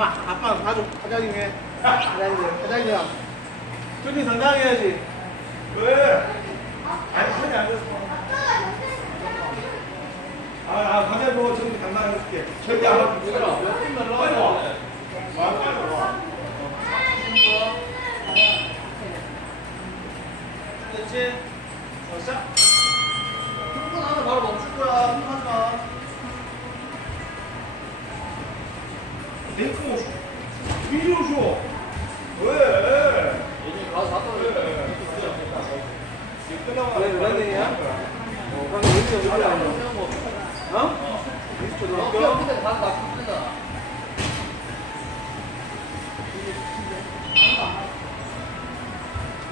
아빠, 아빠 봐줘. 사장님 해. 사장님, 사장님. 준비 당당해야지. 왜? 아니 손이 안 됐어. 아, 아 과자 보고 저기 담당해줄게. 절대 안 빨리 와. 빨리 와. 됐지? 어, 자. 한번 하면 바로 멈출 거야. 힘하지 마. 내거 위로 줘. 왜? 얘들이 가서 다 떨어져. 왜? 지금 끝나고 왜, 왜 내냐? 어, 방금 여기 아니, 안. 어? 리스트 어, 넣을까? 그냥 근데 가서 나 풀리잖아.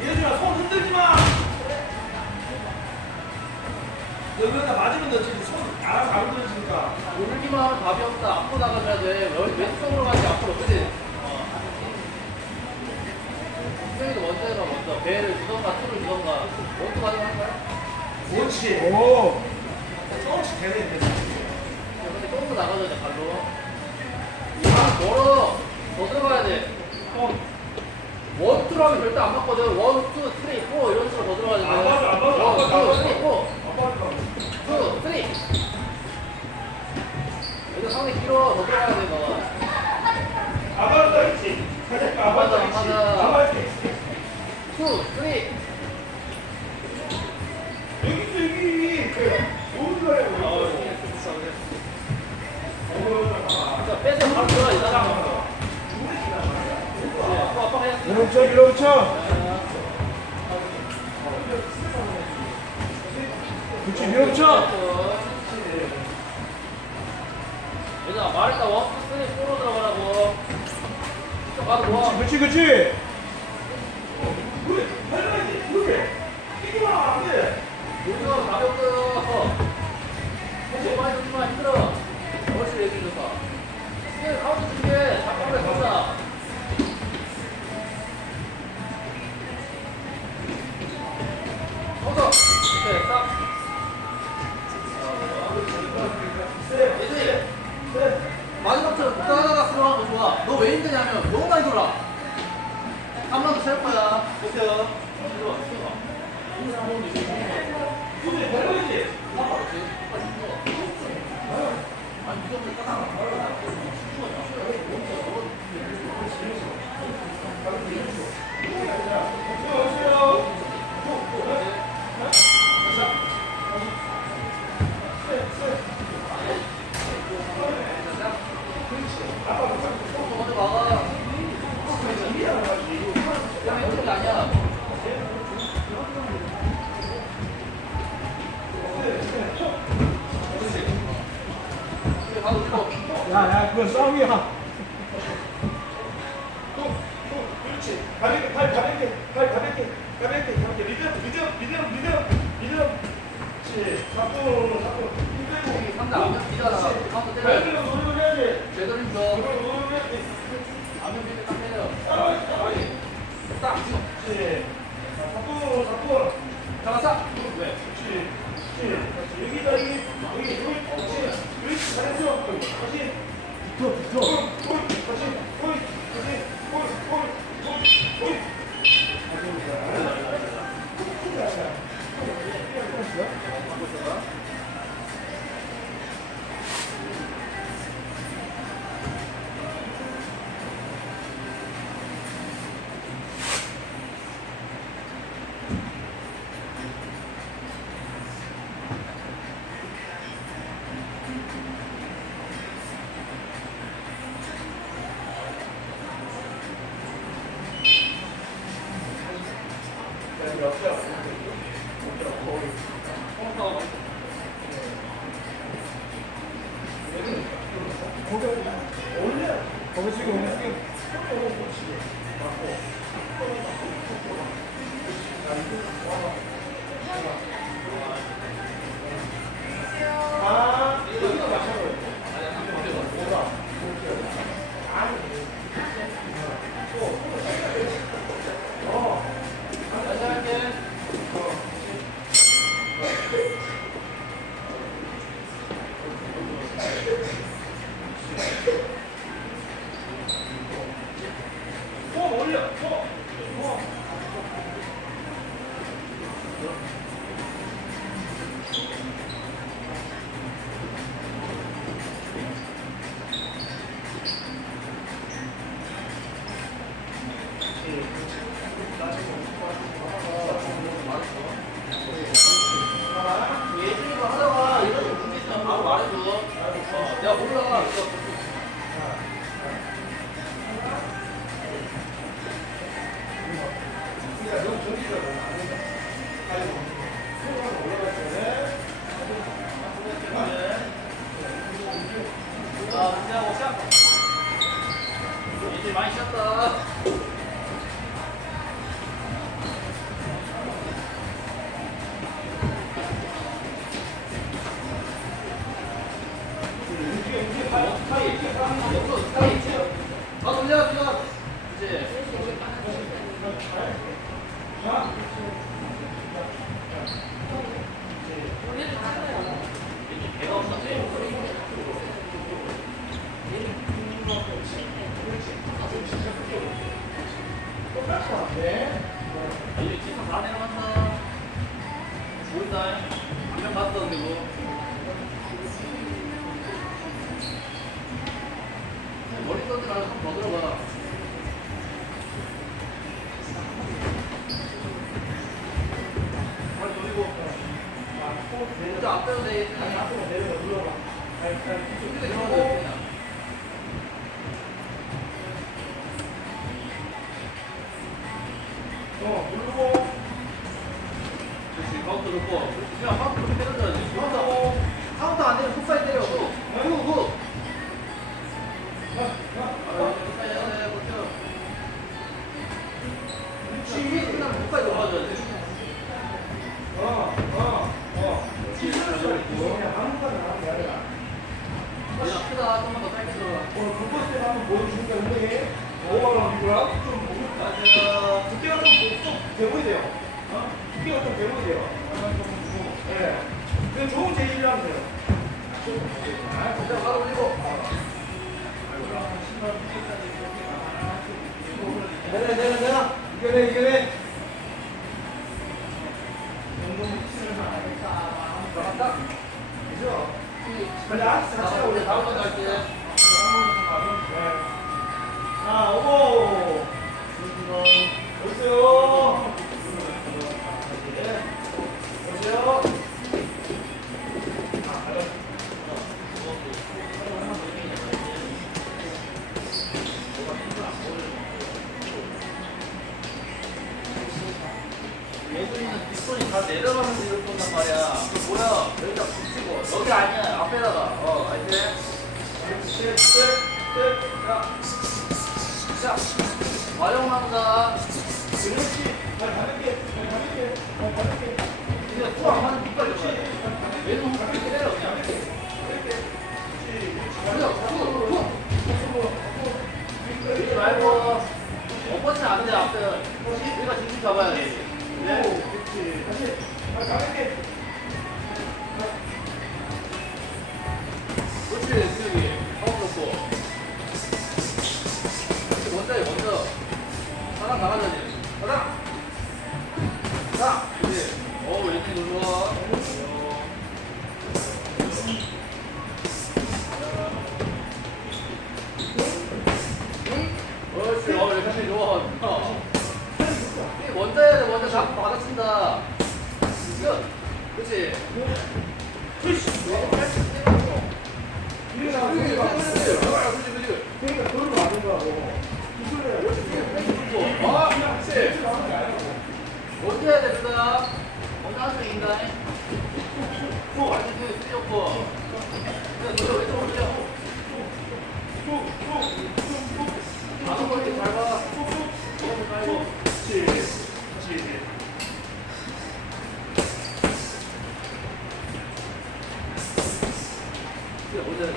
얘들아 손 흔들지 마. 여기다 맞으면 너 지금 손 알아서 안 흔들어지니까. 울기만 하면 답이 없다. 앞으로 나가줘야 돼. 왼- 왼쪽으로 가지 앞으로. 그지? 수영이도 먼저 해봐, 먼저. 배를 주던가, 툴을 주던가. 원투 가져갈 거야? 그렇지. 오. 조금씩 되네 이제. 근데 조금 더 나가줘야 돼, 발로. 야, 멀어. 더 들어가야 돼. 어. 원투로 하면 절대 안 맞거든. 원, 투, 쓰리, 포 이런 식으로 더 들어가야 돼. 안 맞아, 안 맞아, 안 원, 맞아, 안 투, 맞아. 쓰리, 포. 아빠 투, 쓰리. 길어. 더 들어가야 돼, 너. 아빠도 맞아, 있지. 맞아. 아빠도 있지. 투, 쓰리. 여기 있어 여기. 좋은 거야. 자, 빼세요. 바로 들어가, 이따가. 네, 아빠, 해야 돼. 밀어붙여 밀어붙여. 그렇지 밀어붙 여. 얘들아, 말했다. 원, 투, 쓰리, 포로 들어가라고. 가서 모아. 그렇지 그렇지. 그래 그래. 하면 안 돼. 많이 힘들어. 얘기 가운데 준비해. 잠깐만 가자. 가자. 오케이, 딱. 얘들이 마지막처럼 붙다가 들어가는 거 좋아. 너 왜 힘드냐면 너무 많이 돌아. 한 번더 채울 거야. 오케이. 들어와, 들어와. 근데 해야지. 먼저 야야 그건 싸움이야. 그렇지. 가볍게 팔 가볍게 팔 가볍게 가볍게 가볍게 리듬 리듬 리듬 리듬 리듬. 그렇지. 자꾸 자꾸 힘들고. 상대 뛰잖아. 가운데 잘 때려. 들어 노력을 해야지. 힘 줘. 노력을 해야지. 앞면 밀딱 때려. 따라가지 따라가지. 딱. 그렇지. 자, 자꾸 자꾸. 잡았어. 왜? 그렇지. 그렇지. 그렇지. 여기다 여기 여기 여기 그렇지. 그렇지. 잘했어. 다시. 走走走ってますよ。 올려. 배 어, 누르고. 그렇지, 카운터 카운터 그렇게 때려줘야지. 카운터. 카운터 안 되면 때려. 돼. 어, 어, 어. 짧게 들어가. 오늘 불꽃 때 한번 보여주니까 운동이 오버랑 이거랑 좀 보고 맞아 요. 두께가 좀, 좀 배분이 돼요. 어? 두께가 좀 배분이 돼요. 예. 그 좋은 재질이라면 돼요. 자, 바로 올리고. 내려, 내려, 내려. 이겨내, 이겨내. 자, 자, 와영한다. 그렇지. 발 가볍게, 발 가볍게, 발 가볍게. 그냥 투안 하는 뒷발 그렇지. 왼손 가볍게 때려, 그냥. 그냥 툭, 툭. 밀지 말고. 엎어지면 안 돼, 앞에. 우리가 중심 잡아야 돼. 네. 그렇지. 다시, 발 가볍게. 어, 좋아. 어. 이게 먼저 해야 돼, 먼저 자꾸 받아친다. 그러니까 아, 그렇지. 먼저 해야 돼, 그거야. 먼저 하는 게 인간. 후, 완전 그, 봐. 너무 잘고. 그 렇지. 그렇지. 그래, 먼저.